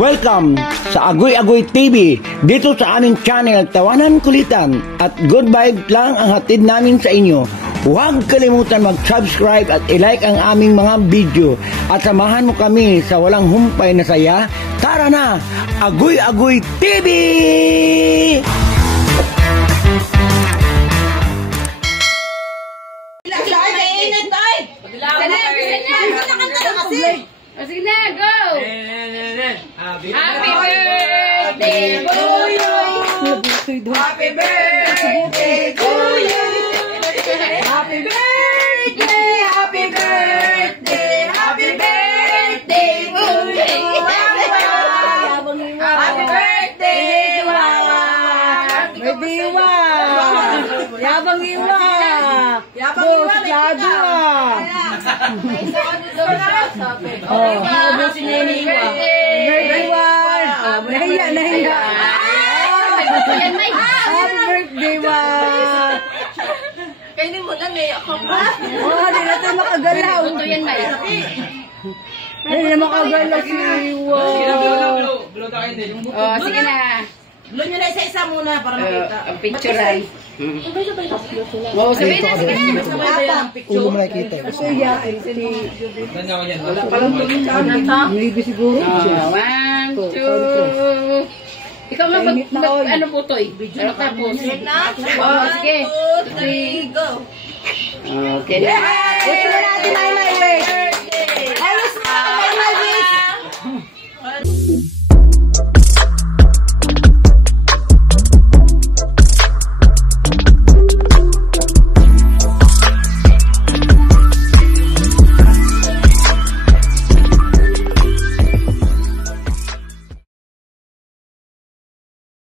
Welcome sa Agoy Agoy TV. Dito sa aming channel, tawanan, kulitan at good vibe lang ang hatid namin sa inyo. Huwag kalimutan mag-subscribe at i-like ang aming mga video. At samahan mo kami sa walang humpay na saya. Tara na! Agoy Agoy TV! Sige na, go! Happy birthday to you! Happy birthday to you! Happy birthday, happy birthday, happy birthday to you! Happy birthday, Wawa! Birthday, Iwa! Yabang Iwa! Boss, lado Ubusin niya yung Iwa. Birthday, Iwa! Nahiya! Happy birthday, Iwa! Kainin mo lang eh, ako ba? Di na tayo makagalaw. Ito yan ba? Di na makagalaw si Iwa. Oh, sige na. Blow nyo na isa-isa muna para makita. Ang picturean. Oh, sabihin na, sige na. Ulo mo nakikita. Kasi yain si... Wala palang maybe siguro. One, two. Ikaw nga ano po to eh? Ano tapos? Oh, sige. 2, 3, go! Okay. Gusto na natin ay may birthday!